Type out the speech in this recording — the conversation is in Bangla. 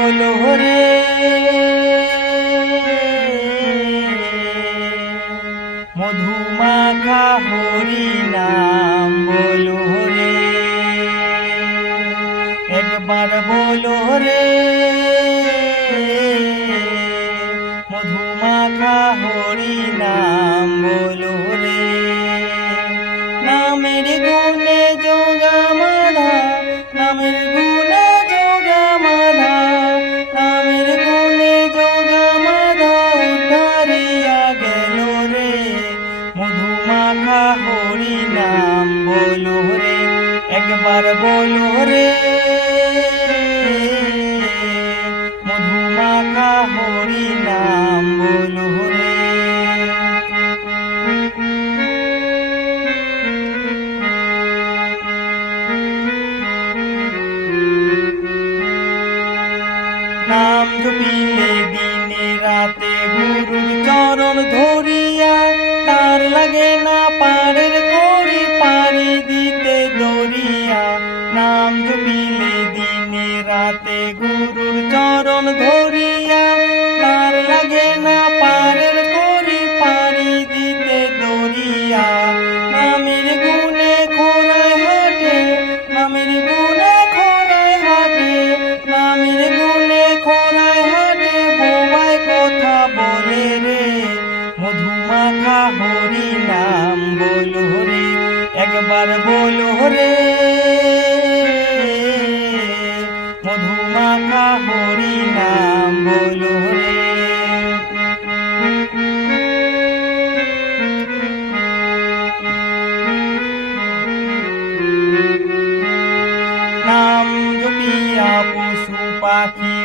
বলো রে, মধুমাখা হরি নাম বলো রে, একবার বলো রে, মধুমাখা হরি নাম বলো রে। নামের গুণে যোগা মাধা, নামের গুণে যোগা মাধা, নামের গুণে যোগা মাধা উদ্ধারিয়া গেল রে। মধুমাখা হরি নাম বলো রে, একবার বলো রে, মধুমাখা হরি নাম বলো রে। নাম জপিলে দিনে রাতে গুরুর চরণ ধরিয়া, তার লাগে না পারের করি পারি দিতে দরিয়া। নাম জপিলে দিনে রাতে গুরুর চরণ ধরিয়া, তার লাগে না পারের করি পারি দিতে দরিয়া। নামের গুণে খোরায় হাটে, নামের গুণে খোরায় হাটে, নামের গুণে খোরায় হাটে বোবায় কথা বলে রে। মধুমাখা হরি নাম বলো রে, একবার বলো রে, মধুমাখা হরি নাম বলো রে। নাম জপিয়া পশু পাখি